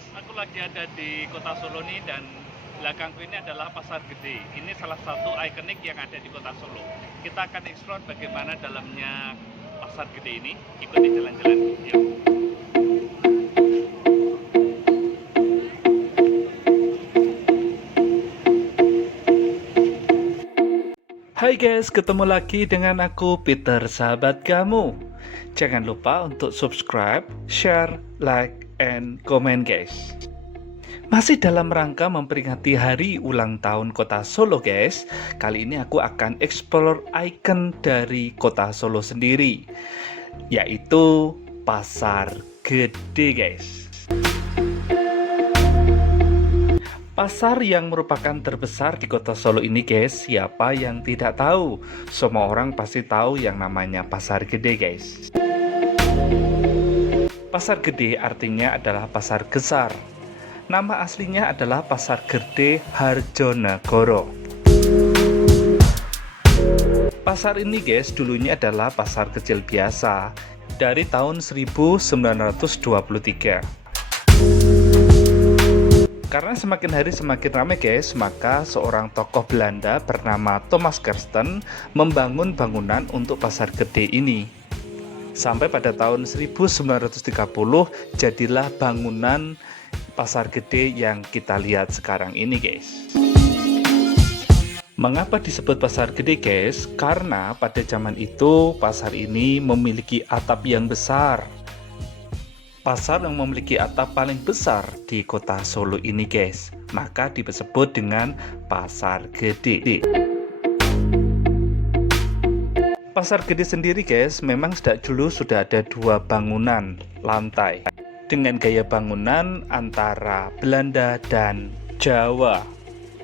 guys, aku lagi ada di Kota Solo nih dan belakangku ini adalah Pasar Gede. Ini salah satu ikonik yang ada di Kota Solo. Kita akan explore bagaimana dalamnya Pasar Gede ini. Ikuti jalan-jalan. Yuk. Hai guys, ketemu lagi dengan aku Peter, sahabat kamu. Jangan lupa untuk subscribe, share, like, and comment guys. Masih dalam rangka memperingati hari ulang tahun Kota Solo guys. Kali ini aku akan explore ikon dari Kota Solo sendiri, yaitu Pasar Gede guys. Pasar yang merupakan terbesar di Kota Solo ini guys, siapa yang tidak tahu? Semua orang pasti tahu yang namanya Pasar Gede guys. Pasar Gede artinya adalah pasar besar. Nama aslinya adalah Pasar Gede Harjonegoro. Pasar ini guys dulunya adalah pasar kecil biasa dari tahun 1923. Karena semakin hari semakin ramai guys, maka seorang tokoh Belanda bernama Thomas Kersten membangun bangunan untuk Pasar Gede ini. Sampai pada tahun 1930 jadilah bangunan Pasar Gede yang kita lihat sekarang ini guys. Mengapa disebut Pasar Gede guys? Karena pada zaman itu pasar ini memiliki atap yang besar. Pasar yang memiliki atap paling besar di Kota Solo ini guys, maka disebut dengan Pasar Gede. Pasar Gede sendiri guys, memang sejak dulu sudah ada dua bangunan lantai dengan gaya bangunan antara Belanda dan Jawa.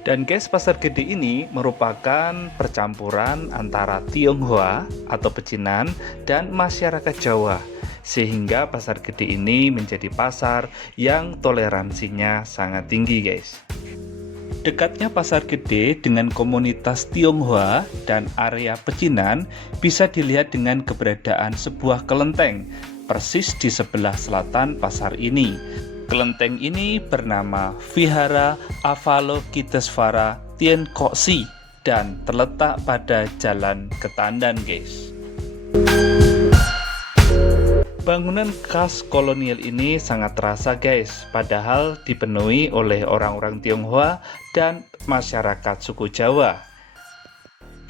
Dan guys, Pasar Gede ini merupakan percampuran antara Tionghoa atau pecinan dan masyarakat Jawa. Sehingga Pasar Gede ini menjadi pasar yang toleransinya sangat tinggi guys. Dekatnya Pasar Gede dengan komunitas Tionghoa dan area pecinan bisa dilihat dengan keberadaan sebuah kelenteng persis di sebelah selatan pasar ini. Kelenteng ini bernama Vihara Avalokitesvara Tienkoksi dan terletak pada Jalan Ketandan guys. Bangunan khas kolonial ini sangat terasa guys, padahal dipenuhi oleh orang-orang Tionghoa dan masyarakat suku Jawa.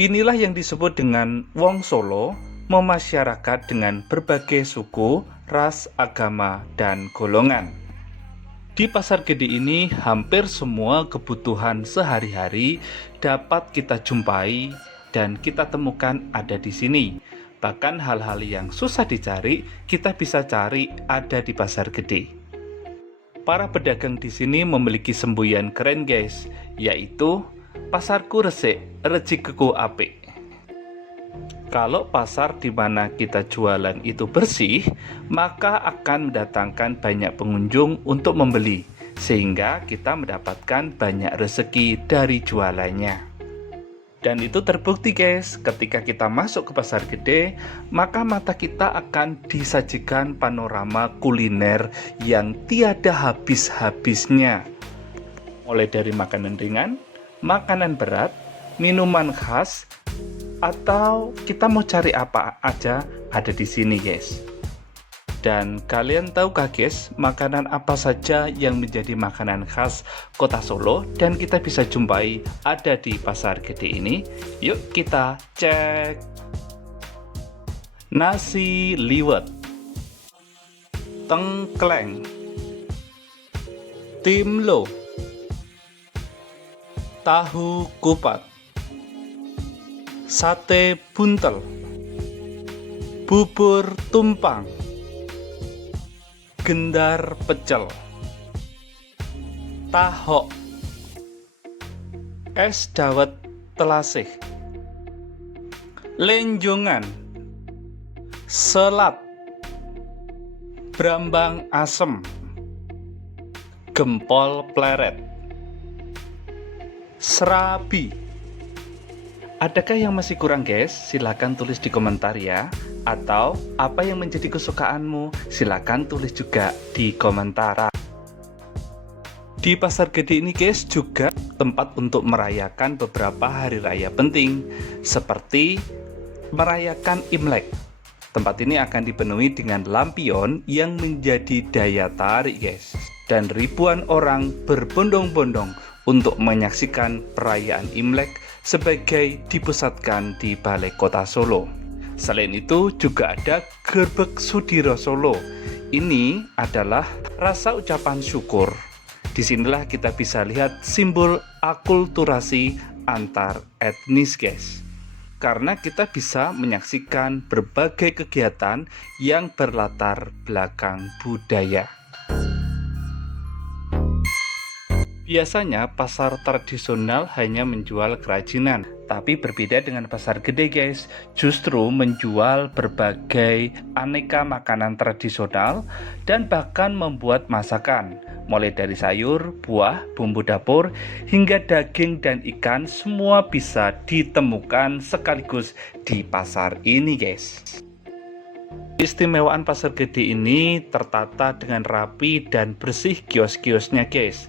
Inilah yang disebut dengan Wong Solo, memasyarakat dengan berbagai suku, ras, agama, dan golongan. Di Pasar Gede ini hampir semua kebutuhan sehari-hari dapat kita jumpai dan kita temukan ada di sini. Bahkan hal-hal yang susah dicari, kita bisa cari ada di Pasar Gede. Para pedagang di sini memiliki semboyan keren guys, yaitu pasarku resik, rezekiku apik. Kalau pasar di mana kita jualan itu bersih, maka akan mendatangkan banyak pengunjung untuk membeli, sehingga kita mendapatkan banyak rezeki dari jualannya. Dan itu terbukti guys, ketika kita masuk ke Pasar Gede, maka mata kita akan disajikan panorama kuliner yang tiada habis-habisnya. Mulai dari makanan ringan, makanan berat, minuman khas, atau kita mau cari apa aja ada di sini guys. Dan kalian tahukah guys, makanan apa saja yang menjadi makanan khas Kota Solo dan kita bisa jumpai ada di Pasar Gede ini? Yuk kita cek. Nasi liwet, tengkleng, timlo, tahu kupat, sate buntel, bubur tumpang, gendar pecel, tahok, es dawet telasih, lenjongan, selat, brambang asem, gempol pleret, serabi. Adakah yang masih kurang guys? Silahkan tulis di komentar ya. Atau apa yang menjadi kesukaanmu? Silahkan tulis juga di komentar. Di Pasar Gede ini guys juga tempat untuk merayakan beberapa hari raya penting seperti merayakan Imlek. Tempat ini akan dipenuhi dengan lampion yang menjadi daya tarik guys. Dan ribuan orang berbondong-bondong untuk menyaksikan perayaan Imlek sebagai dipusatkan di Balai Kota Solo. Selain itu juga ada Gerbek Sudiro Solo. Ini adalah rasa ucapan syukur. Disinilah kita bisa lihat simbol akulturasi antar etnis guys. Karena kita bisa menyaksikan berbagai kegiatan yang berlatar belakang budaya. Biasanya pasar tradisional hanya menjual kerajinan, tapi berbeda dengan pasar gede guys, justru menjual berbagai aneka makanan tradisional dan bahkan membuat masakan, mulai dari sayur, buah, bumbu dapur, hingga daging dan ikan, semua bisa ditemukan sekaligus di pasar ini guys. Istimewaan pasar gede ini tertata dengan rapi dan bersih kios-kiosnya guys.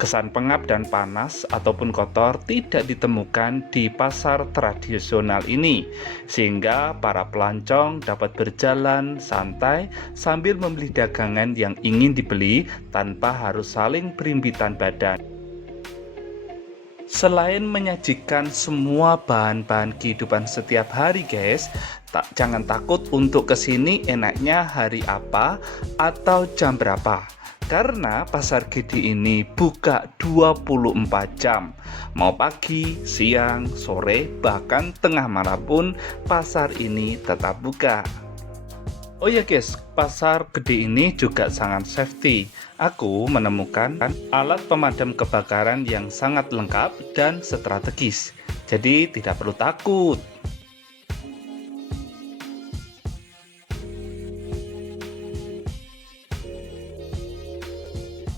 Kesan pengap dan panas ataupun kotor tidak ditemukan di pasar tradisional ini, sehingga para pelancong dapat berjalan santai sambil membeli dagangan yang ingin dibeli tanpa harus saling berimpitan badan. Selain menyajikan semua bahan-bahan kehidupan setiap hari guys, jangan takut untuk kesini enaknya hari apa atau jam berapa. Karena pasar gede ini buka 24 jam. Mau pagi, siang, sore, bahkan tengah malam pun pasar ini tetap buka. Oh ya guys, pasar gede ini juga sangat safety. Aku menemukan alat pemadam kebakaran yang sangat lengkap dan strategis. Jadi tidak perlu takut.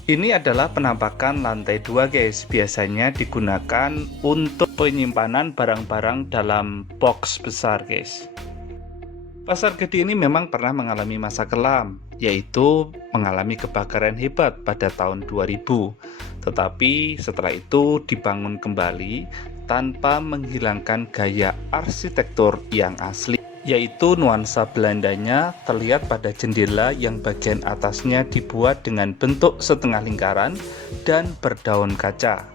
Ini adalah penampakan lantai 2 guys. Biasanya digunakan untuk penyimpanan barang-barang dalam box besar guys. Pasar gede ini memang pernah mengalami masa kelam, yaitu mengalami kebakaran hebat pada tahun 2000. Tetapi setelah itu dibangun kembali tanpa menghilangkan gaya arsitektur yang asli, yaitu nuansa Belandanya terlihat pada jendela yang bagian atasnya dibuat dengan bentuk setengah lingkaran dan berdaun kaca.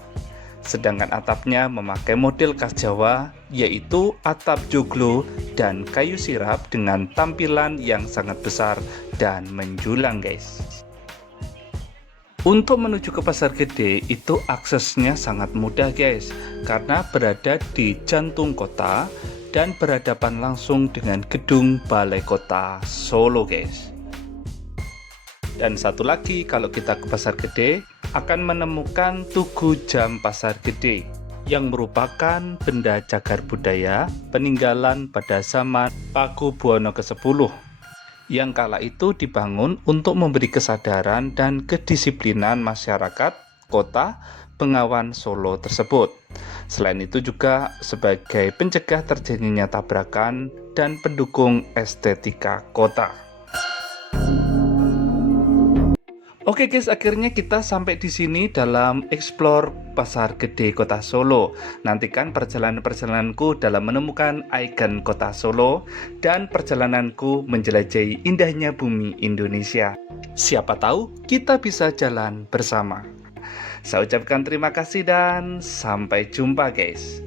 Sedangkan atapnya memakai model khas Jawa, yaitu atap joglo dan kayu sirap dengan tampilan yang sangat besar dan menjulang guys. Untuk menuju ke pasar gede itu aksesnya sangat mudah guys, karena berada di jantung kota dan berhadapan langsung dengan gedung Balai Kota Solo guys. Dan satu lagi, kalau kita ke pasar gede akan menemukan Tugu Jam Pasar Gede yang merupakan benda cagar budaya peninggalan pada zaman Pakubuwono ke-10 yang kala itu dibangun untuk memberi kesadaran dan kedisiplinan masyarakat kota Bengawan Solo tersebut. Selain itu juga sebagai pencegah terjadinya tabrakan dan pendukung estetika kota. Oke guys, akhirnya kita sampai di sini dalam explore Pasar Gede Kota Solo. Nantikan perjalanan-perjalananku dalam menemukan ikon Kota Solo dan perjalananku menjelajahi indahnya bumi Indonesia. Siapa tahu kita bisa jalan bersama. Saya ucapkan terima kasih dan sampai jumpa guys.